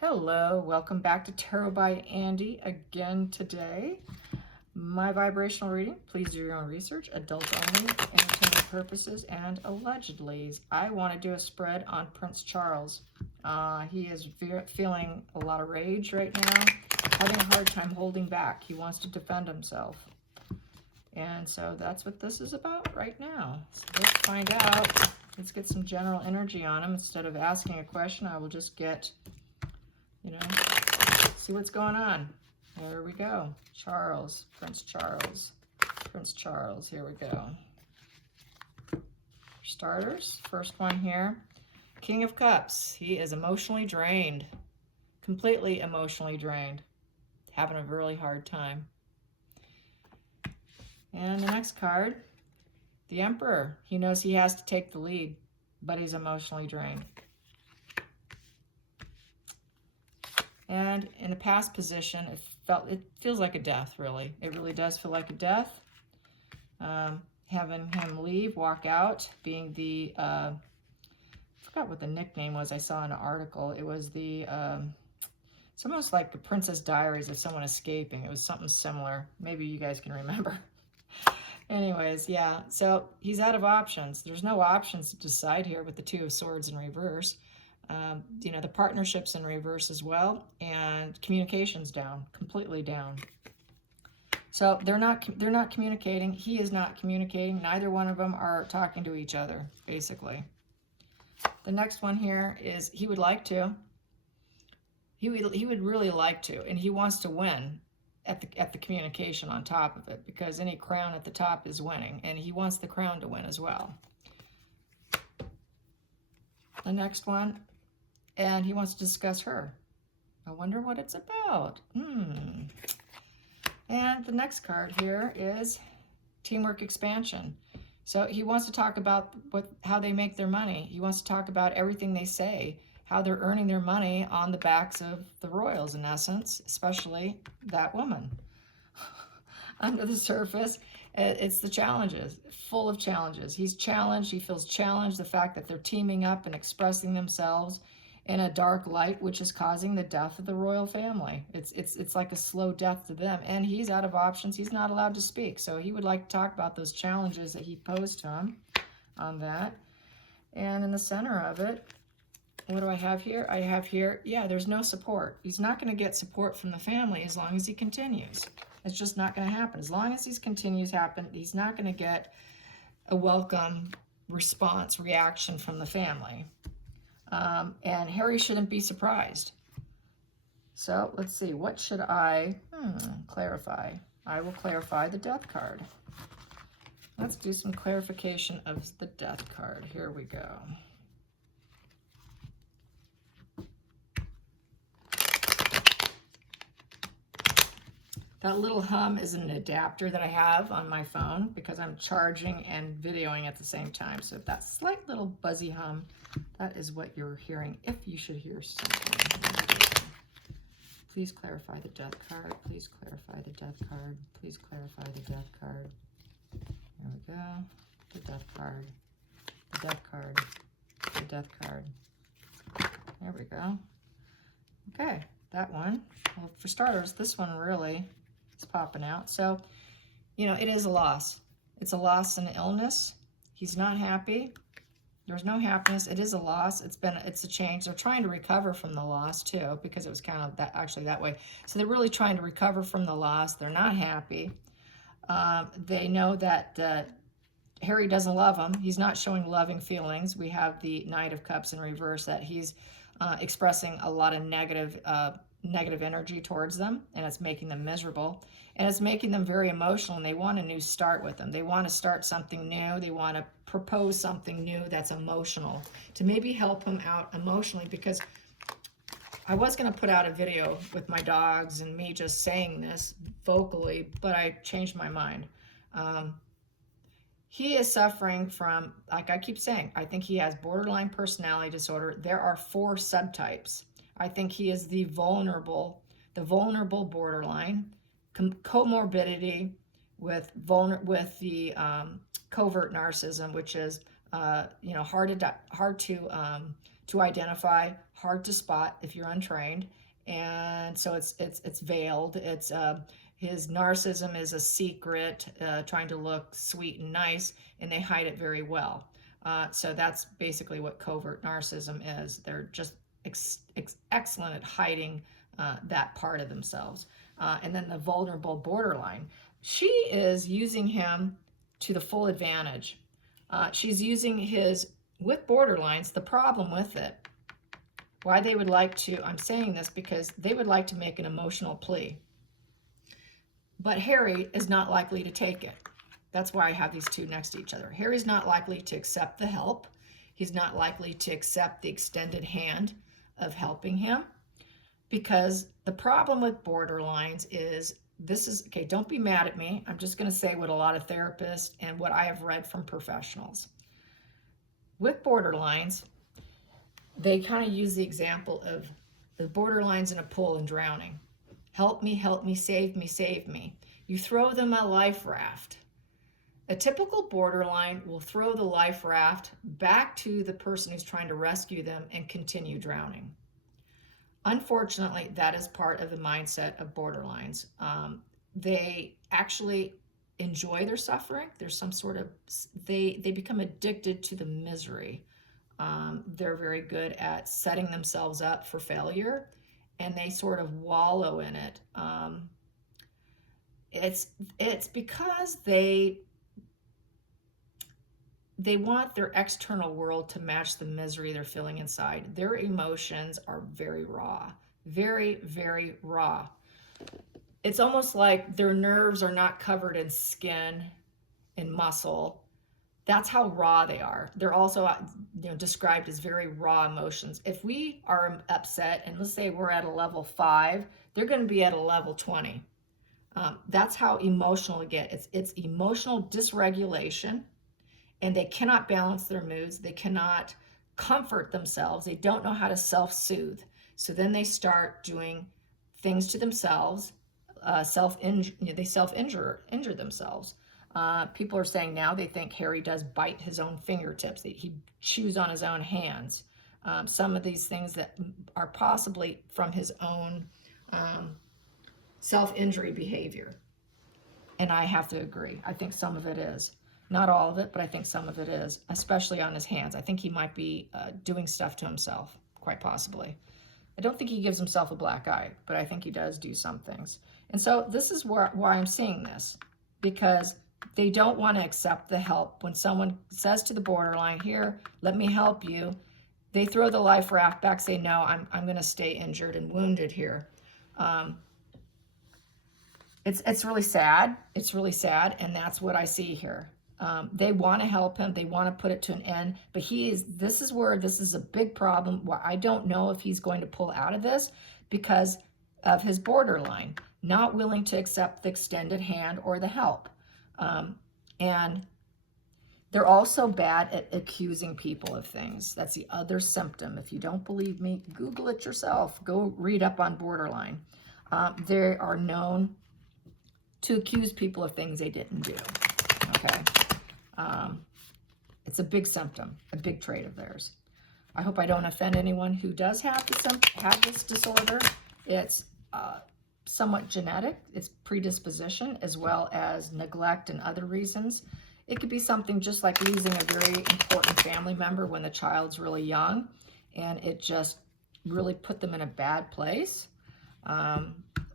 Hello, welcome back to Tarot by Andy again today. My vibrational reading, please do your own research, adult only, entertainment purposes, and allegedly. I want to do a spread on Prince Charles. He is feeling a lot of rage right now, having a hard time holding back. He wants to defend himself. And so that's what this is about right now. So let's find out. Let's get some general energy on him. Instead of asking a question, I will just get, see what's going on. There we go. Charles, Prince Charles. Prince Charles, here we go. For starters, first one here. King of Cups. He is emotionally drained. Completely emotionally drained. Having a really hard time. And the next card, the Emperor. He knows he has to take the lead, but he's emotionally drained. And in the past position, it feels like a death, really. It really does feel like a death. Having him leave, walk out, being the, I forgot what the nickname was I saw in an article. It was the, it's almost like the Princess Diaries of someone escaping. It was something similar. Maybe you guys can remember. Anyways, yeah, so he's out of options. There's no options to decide here with the Two of Swords in reverse. The partnership's in reverse as well, and communication's down, completely down. So they're not communicating. He is not communicating. Neither one of them are talking to each other, basically. The next one here is he would like to. He would really like to, and he wants to win at the communication on top of it, because any crown at the top is winning, and he wants the crown to win as well. The next one, and he wants to discuss her. I wonder what it's about. And the next card here is teamwork expansion. So he wants to talk about how they make their money. He wants to talk about everything they say, how they're earning their money on the backs of the royals, in essence, especially that woman. Under the surface, it's the challenges, full of challenges. He's challenged. He feels challenged, the fact that they're teaming up and expressing themselves in a dark light, which is causing the death of the royal family. It's like a slow death to them, and he's out of options. He's not allowed to speak, so he would like to talk about those challenges that he posed to him on that. And in the center of it, what do I have here? I have here, yeah, there's no support. He's not going to get support from the family as long as he continues. It's just not going to happen. As long as he continues happen, he's not going to get a welcome response, reaction from the family. And Harry shouldn't be surprised. So let's see, what should I clarify? I will clarify the Death card. Let's do some clarification of the Death card. Here we go. That little hum is an adapter that I have on my phone because I'm charging and videoing at the same time. So if that slight little buzzy hum, that is what you're hearing, if you should hear something. Please clarify the Death card. Please clarify the Death card. Please clarify the Death card. There we go. The Death card. The Death card. The Death card. There we go. Okay, that one. Well, for starters, this one really is popping out. So, it is a loss. It's a loss and illness. He's not happy. There's no happiness. It is a loss. It's a change. They're trying to recover from the loss too, because it was kind of that way. So they're really trying to recover from the loss. They're not happy. They know that Harry doesn't love him. He's not showing loving feelings. We have the Knight of Cups in reverse, that he's expressing a lot of negative energy towards them, and it's making them miserable, and it's making them very emotional, and they want a new start with them. They want to start something new. They want to propose something new that's emotional to maybe help him out emotionally, because I was going to put out a video with my dogs and me just saying this vocally, but I changed my mind. He is suffering from, like I keep saying, I think he has borderline personality disorder. There are 4 subtypes. I think he is the vulnerable borderline, comorbidity with the covert narcissism, which is hard to to identify, hard to spot if you're untrained, and so it's veiled. It's his narcissism is a secret, trying to look sweet and nice, and they hide it very well. So that's basically what covert narcissism is. They're just excellent at hiding that part of themselves. And then the vulnerable borderline. She is using him to the full advantage. She's using his, with borderlines, the problem with it, why they would like to, I'm saying this because they would like to make an emotional plea. But Harry is not likely to take it. That's why I have these two next to each other. Harry's not likely to accept the help. He's not likely to accept the extended hand of helping him, because the problem with borderlines is, this is, okay, don't be mad at me. I'm just going to say what a lot of therapists and what I have read from professionals. With borderlines, they kind of use the example of the borderlines in a pool and drowning. Help me, save me, save me. You throw them a life raft. A typical borderline will throw the life raft back to the person who's trying to rescue them and continue drowning. Unfortunately, that is part of the mindset of borderlines. They actually enjoy their suffering. There's some sort of, they become addicted to the misery. They're very good at setting themselves up for failure, and they sort of wallow in it. It's because they want their external world to match the misery they're feeling inside. Their emotions are very raw, very, very raw. It's almost like their nerves are not covered in skin and muscle. That's how raw they are. They're also, described as very raw emotions. If we are upset, and let's say we're at a level 5, they're going to be at a level 20. That's how emotional it gets. It's emotional dysregulation, and they cannot balance their moods. They cannot comfort themselves. They don't know how to self-soothe. So then they start doing things to themselves. They self-injure themselves. People are saying now they think Harry does bite his own fingertips. He chews on his own hands. Some of these things that are possibly from his own self-injury behavior. And I have to agree. I think some of it is. Not all of it, but I think some of it is, especially on his hands. I think he might be doing stuff to himself, quite possibly. I don't think he gives himself a black eye, but I think he does do some things. And so this is why I'm seeing this, because they don't want to accept the help. When someone says to the borderline, here, let me help you, they throw the life raft back, say, no, I'm going to stay injured and wounded here. It's really sad. It's really sad, and that's what I see here. They want to help him. They want to put it to an end, but this is a big problem. Why I don't know if he's going to pull out of this, because of his borderline, not willing to accept the extended hand or the help. And they're also bad at accusing people of things. That's the other symptom. If you don't believe me, Google it yourself. Go read up on borderline. They are known to accuse people of things they didn't do. Okay. It's a big symptom, a big trait of theirs. I hope I don't offend anyone who does have this disorder. It's somewhat genetic. It's predisposition, as well as neglect and other reasons. It could be something just like losing a very important family member when the child's really young, and it just really put them in a bad place.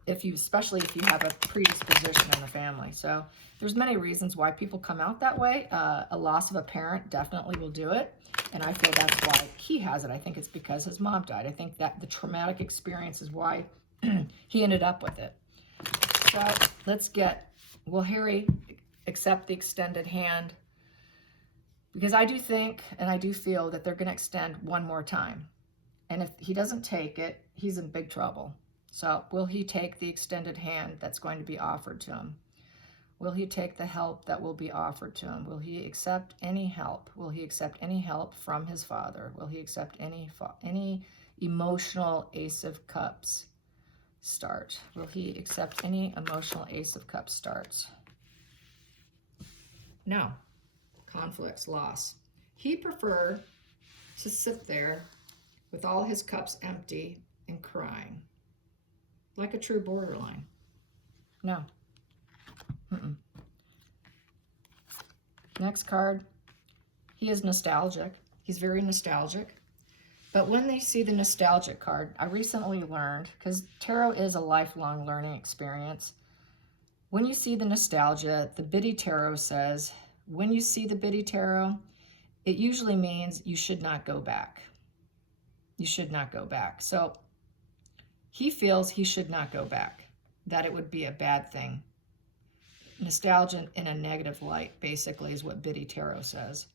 Especially if you have a predisposition in the family. So there's many reasons why people come out that way. A loss of a parent definitely will do it. And I feel that's why he has it. I think it's because his mom died. I think that the traumatic experience is why he ended up with it. So let's will Harry accept the extended hand? Because I do think, and I do feel that they're going to extend one more time. And if he doesn't take it, he's in big trouble. So will he take the extended hand that's going to be offered to him? Will he take the help that will be offered to him? Will he accept any help? Will he accept any help from his father? Will he accept any emotional Ace of Cups start? Will he accept any emotional Ace of Cups starts? No. Conflicts, loss. He'd prefer to sit there with all his cups empty and crying, like a true borderline. No. Mm-mm. Next card, he is nostalgic. He's very nostalgic. But when they see the nostalgic card, I recently learned, because tarot is a lifelong learning experience, when you see the nostalgia, the Biddy Tarot says, when you see the Biddy Tarot, it usually means you should not go back. You should not go back. So he feels he should not go back, that it would be a bad thing. Nostalgia in a negative light, basically, is what Biddy Tarot says.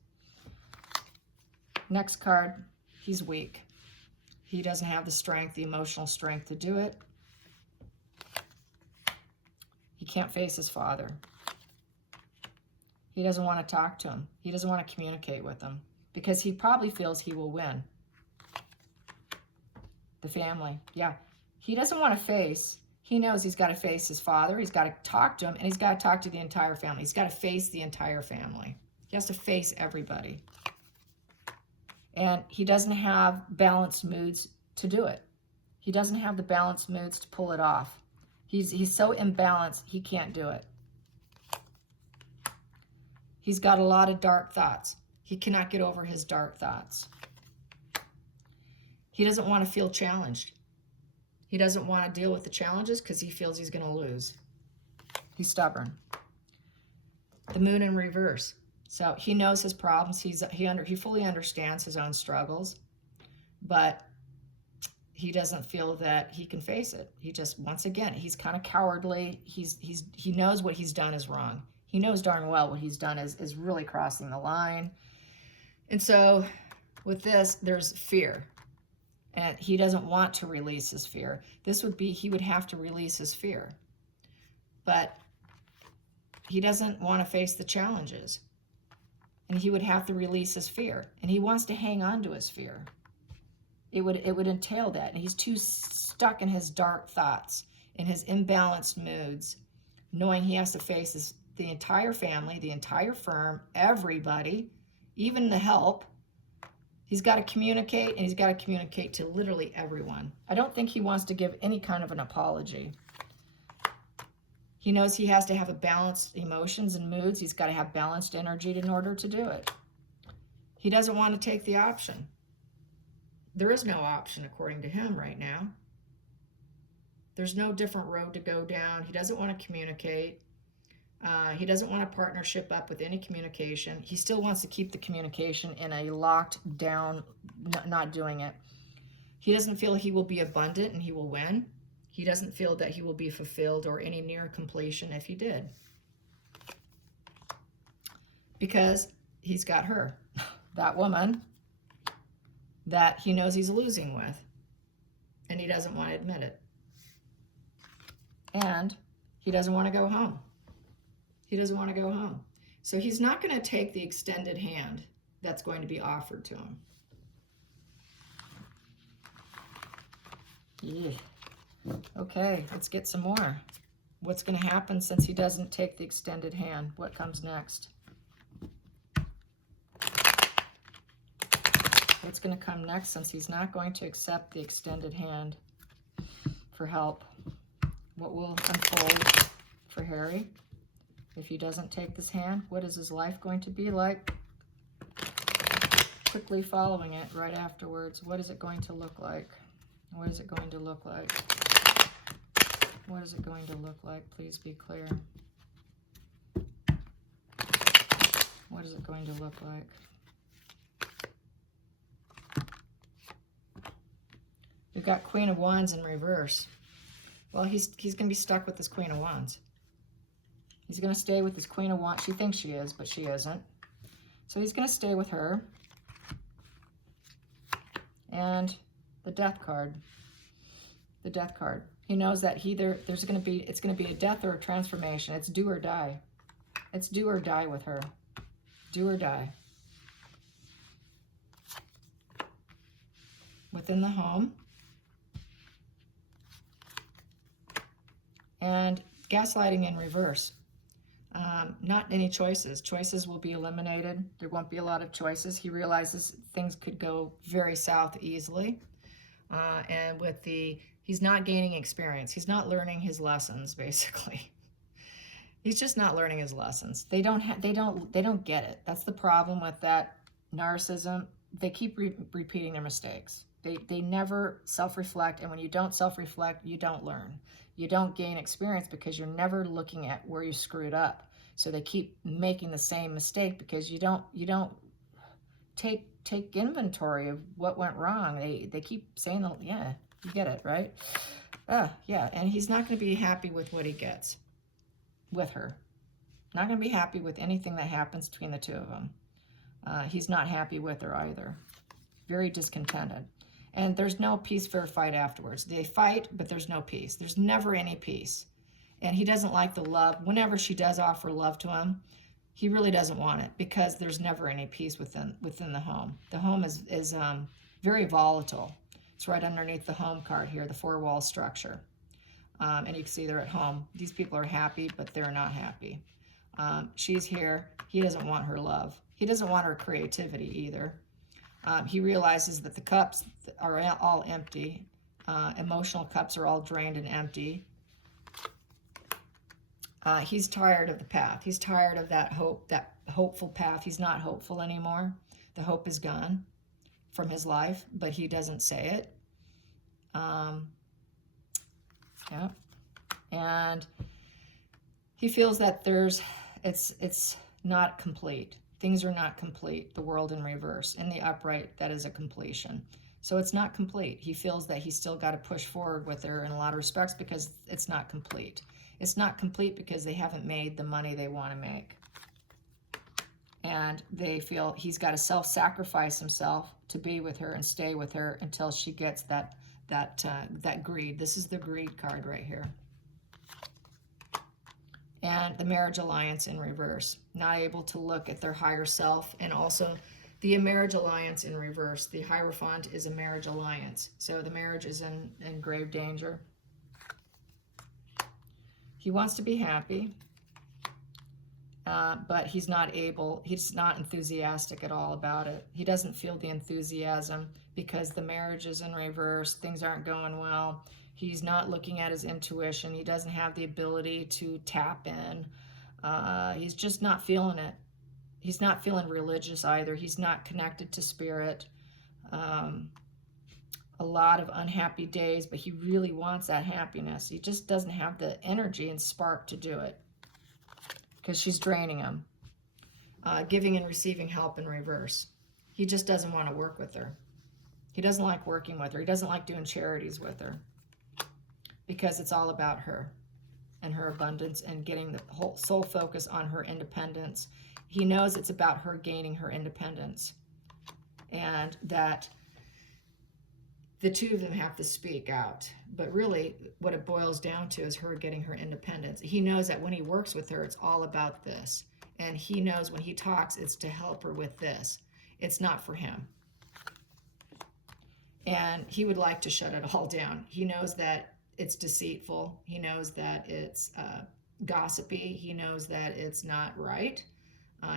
Next card, he's weak. He doesn't have the strength, the emotional strength to do it. He can't face his father. He doesn't want to talk to him. He doesn't want to communicate with him because he probably feels he will win. The family, yeah. He doesn't want to face. He knows he's got to face his father. He's got to talk to him, and he's got to talk to the entire family. He's got to face the entire family. He has to face everybody. And he doesn't have balanced moods to do it. He doesn't have the balanced moods to pull it off. He's so imbalanced, he can't do it. He's got a lot of dark thoughts. He cannot get over his dark thoughts. He doesn't want to feel challenged. He doesn't want to deal with the challenges because he feels he's going to lose. He's stubborn. The moon in reverse. So he knows his problems. He fully understands his own struggles, but he doesn't feel that he can face it. He just, once again, he's kind of cowardly. He knows what he's done is wrong. He knows darn well what he's done is really crossing the line. And so with this, there's fear. And he doesn't want to release his fear. This would be, he would have to release his fear. But he doesn't want to face the challenges. And he would have to release his fear. And he wants to hang on to his fear. It would entail that. And he's too stuck in his dark thoughts, in his imbalanced moods, knowing he has to face the entire family, the entire firm, everybody, even the help. He's got to communicate, and he's got to communicate to literally everyone. I don't think he wants to give any kind of an apology. He knows he has to have a balanced emotions and moods. He's got to have balanced energy in order to do it. He doesn't want to take the option. There is no option according to him right now. There's no different road to go down. He doesn't want to communicate. He doesn't want a partnership up with any communication. He still wants to keep the communication in a locked down, not doing it. He doesn't feel he will be abundant and he will win. He doesn't feel that he will be fulfilled or any near completion if he did. Because he's got her, that woman that he knows he's losing with, and he doesn't want to admit it. And he doesn't want to go home. He doesn't want to go home. So he's not going to take the extended hand that's going to be offered to him. Yeah. Okay, let's get some more. What's going to happen since he doesn't take the extended hand? What comes next? What's going to come next since he's not going to accept the extended hand for help? What will unfold for Harry if he doesn't take this hand? What is his life going to be like? Quickly following it right afterwards. What is it going to look like? What is it going to look like? What is it going to look like? Please be clear. What is it going to look like? We've got Queen of Wands in reverse. Well, he's going to be stuck with this Queen of Wands. He's going to stay with this Queen of Wands. She thinks she is, but she isn't. So he's going to stay with her. And the Death card. The Death card. He knows that it's going to be a death or a transformation. It's do or die. It's do or die with her. Do or die. Within the home. And gaslighting in reverse. Not any choices. Choices will be eliminated. There won't be a lot of choices. He realizes things could go very south easily. And with he's not gaining experience. He's not learning his lessons, basically. He's just not learning his lessons. They don't get it. That's the problem with that narcissism. They keep repeating their mistakes. They never self-reflect, and when you don't self-reflect, you don't learn. You don't gain experience because you're never looking at where you screwed up. So they keep making the same mistake because you don't take inventory of what went wrong. They keep saying, oh, yeah, you get it, right? Yeah, and he's not going to be happy with what he gets with her. Not going to be happy with anything that happens between the two of them. He's not happy with her either. Very discontented. And there's no peace, fair fight afterwards. They fight, but there's no peace. There's never any peace. And he doesn't like the love. Whenever she does offer love to him, he really doesn't want it because there's never any peace within the home. The home is very volatile. It's right underneath the home card here, the four-wall structure. And you can see they're at home. These people are happy, but they're not happy. She's here. He doesn't want her love. He doesn't want her creativity either. He realizes that the cups are all empty. Emotional cups are all drained and empty. He's tired of the path. He's tired of that hopeful path. He's not hopeful anymore. The hope is gone from his life, but he doesn't say it. Yeah. And he feels that it's not complete. Things are not complete. The world in reverse. In the upright, that is a completion. So it's not complete. He feels that he's still got to push forward with her in a lot of respects because it's not complete. It's not complete because they haven't made the money they want to make. And they feel he's got to self-sacrifice himself to be with her and stay with her until she gets that greed. This is the greed card right here. And the marriage alliance in reverse. Not able to look at their higher self. And also the marriage alliance in reverse. The Hierophant is a marriage alliance. So the marriage is in grave danger. He wants to be happy. But he's not enthusiastic at all about it. He doesn't feel the enthusiasm because the marriage is in reverse. Things aren't going well. He's not looking at his intuition. He doesn't have the ability to tap in. He's just not feeling it. He's not feeling religious either. He's not connected to spirit. A lot of unhappy days, but he really wants that happiness. He just doesn't have the energy and spark to do it because she's draining him. Giving and receiving help in reverse. He just doesn't want to work with her. He doesn't like working with her. He doesn't like doing charities with her because it's all about her and her abundance and getting the whole sole focus on her independence. He knows it's about her gaining her independence and that the two of them have to speak out. But really, what it boils down to is her getting her independence. He knows that when he works with her, it's all about this. And he knows when he talks, it's to help her with this. It's not for him. And he would like to shut it all down. He knows that it's deceitful. He knows that it's gossipy. He knows that it's not right.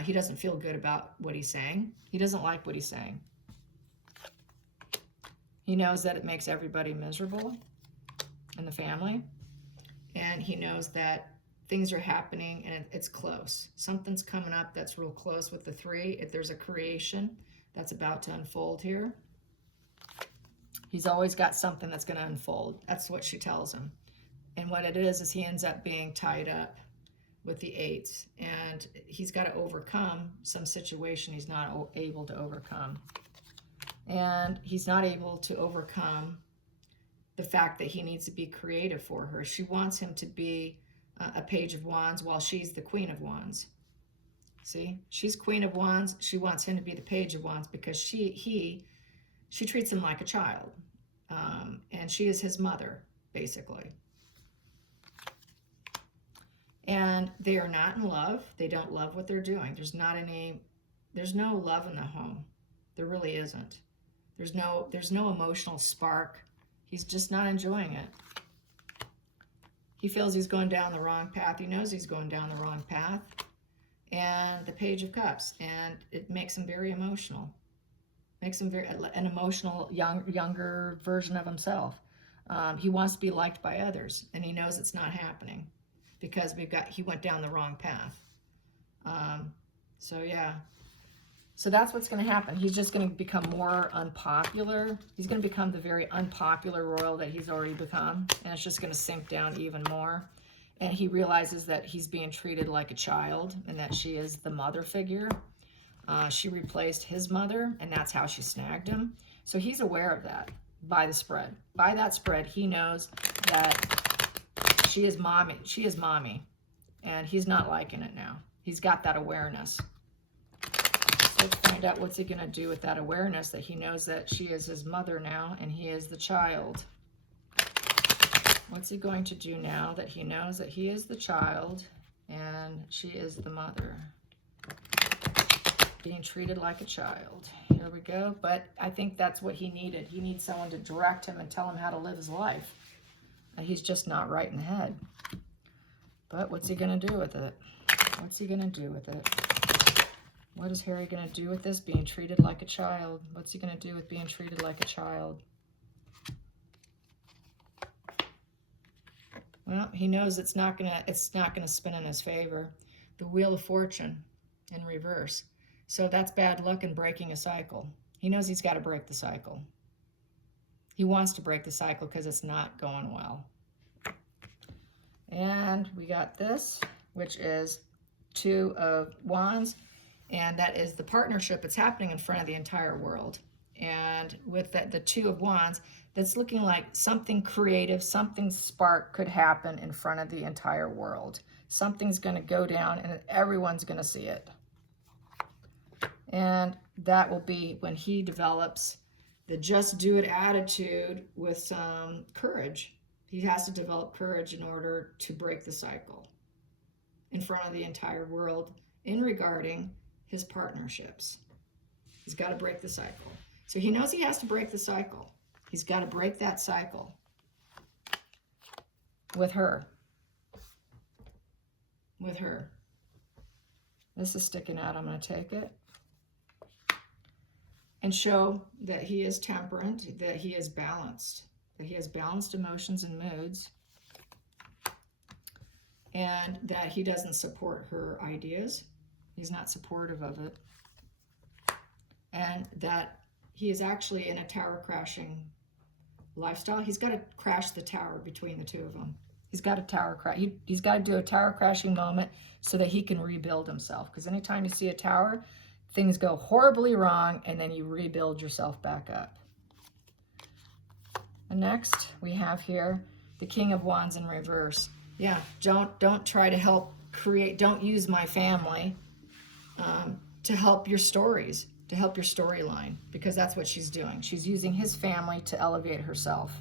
He doesn't feel good about what he's saying. He doesn't like what he's saying. He knows that it makes everybody miserable in the family. And he knows that things are happening and it's close. Something's coming up that's real close with the three. If there's a creation that's about to unfold here. He's always got something that's going to unfold. That's what she tells him. And what it is he ends up being tied up with the eights. And he's got to overcome some situation he's not able to overcome. And he's not able to overcome the fact that he needs to be creative for her. She wants him to be a Page of Wands while she's the Queen of Wands. See? She's Queen of Wands. She wants him to be the Page of Wands because she treats him like a child. And she is his mother, basically. And they are not in love. They don't love what they're doing. There's no love in the home. There really isn't. There's no emotional spark. He's just not enjoying it. He feels he's going down the wrong path. He knows he's going down the wrong path. and the Page of Cups, and it makes him very emotional. Makes him an emotional younger version of himself. He wants to be liked by others, and he knows it's not happening because he went down the wrong path. So yeah. So that's what's going to happen. He's just going to become more unpopular. He's going to become the very unpopular royal that he's already become, and it's just going to sink down even more. And he realizes that he's being treated like a child and that she is the mother figure. She replaced his mother, and that's how she snagged him. So he's aware of that by the spread. By that spread, he knows that she is mommy. She is mommy, and he's not liking it now. He's got that awareness. So let's find out what's he going to do with that awareness that he knows that she is his mother now, and he is the child. What's he going to do now that he knows that he is the child and she is the mother? Being treated like a child. Here we go. But I think that's what he needed. He needs someone to direct him and tell him how to live his life. He's just not right in the head. But what's he going to do with it? What's he going to do with it? What is Harry going to do with this? Being treated like a child. What's he going to do with being treated like a child? Well, he knows it's not gonna spin in his favor. The Wheel of Fortune in reverse. So that's bad luck in breaking a cycle. He knows he's got to break the cycle. He wants to break the cycle because it's not going well. And we got this, which is Two of Wands, and that is the partnership. It's happening in front of the entire world. And with the Two of Wands, that's looking like something creative, something spark could happen in front of the entire world. Something's going to go down and everyone's going to see it. And that will be when he develops the just do it attitude with some courage. He has to develop courage in order to break the cycle in front of the entire world in regarding his partnerships. He's got to break the cycle. So he knows he has to break the cycle. He's got to break that cycle with her. With her. This is sticking out. I'm going to take it. And show that he is temperate, that he is balanced, that he has balanced emotions and moods, and that he doesn't support her ideas. He's not supportive of it. And that he is actually in a tower crashing lifestyle. He's got to crash the tower between the two of them. He's got a tower crash. He's got to do a tower crashing moment so that he can rebuild himself. Because anytime you see a tower, things go horribly wrong, and then you rebuild yourself back up. And next, we have here the King of Wands in reverse. Yeah, don't try to help create, don't use my family to help your stories, to help your storyline, because that's what she's doing. She's using his family to elevate herself.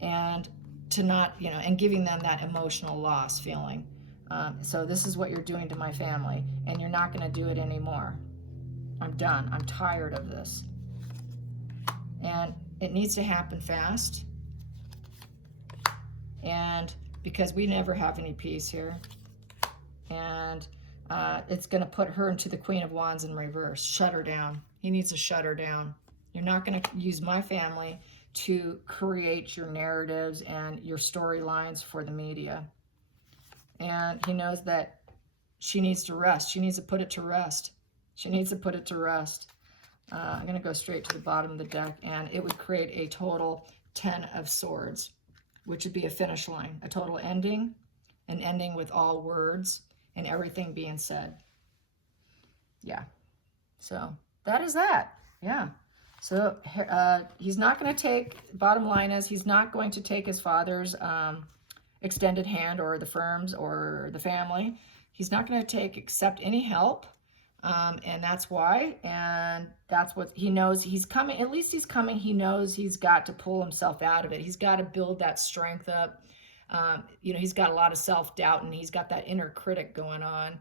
And to not, and giving them that emotional loss feeling. So this is what you're doing to my family, and you're not going to do it anymore. I'm done. I'm tired of this. And it needs to happen fast. And because we never have any peace here. And it's going to put her into the Queen of Wands in reverse. Shut her down. He needs to shut her down. You're not going to use my family to create your narratives and your storylines for the media. And he knows that she needs to rest. She needs to put it to rest. She needs to put it to rest. I'm going to go straight to the bottom of the deck, and it would create a total 10 of Swords, which would be a finish line, a total ending, an ending with all words and everything being said. Yeah. So that is that. Yeah. So he's not going to take, bottom line is, he's not going to take his father's extended hand or the firm's or the family. He's not going to accept any help. And that's why, and that's what he knows. He's coming, at least he's coming. He knows he's got to pull himself out of it. He's got to build that strength up. He's got a lot of self-doubt, and he's got that inner critic going on.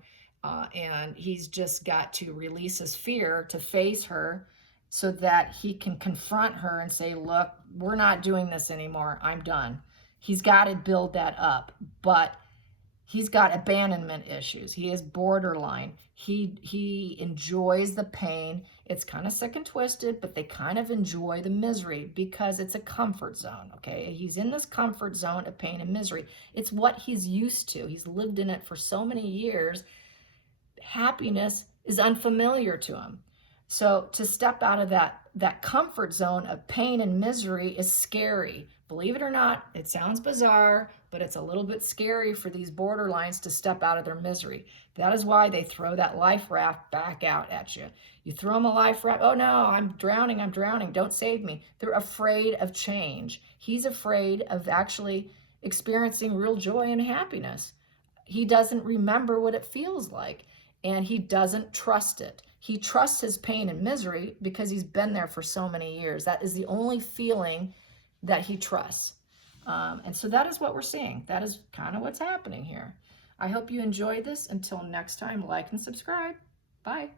And he's just got to release his fear to face her so that he can confront her and say, look, we're not doing this anymore. I'm done. He's got to build that up. But He's got abandonment issues. He is borderline. He enjoys the pain. It's kind of sick and twisted, but they kind of enjoy the misery because it's a comfort zone, okay? He's in this comfort zone of pain and misery. It's what he's used to. He's lived in it for so many years. Happiness is unfamiliar to him. So to step out of that comfort zone of pain and misery is scary. Believe it or not, it sounds bizarre, but it's a little bit scary for these borderlines to step out of their misery. That is why they throw that life raft back out at you. You throw them a life raft, oh no, I'm drowning, don't save me. They're afraid of change. He's afraid of actually experiencing real joy and happiness. He doesn't remember what it feels like, and he doesn't trust it. He trusts his pain and misery because he's been there for so many years. That is the only feeling that he trusts. And so that is what we're seeing. That is kind of what's happening here. I hope you enjoyed this. Until next time, like and subscribe. Bye.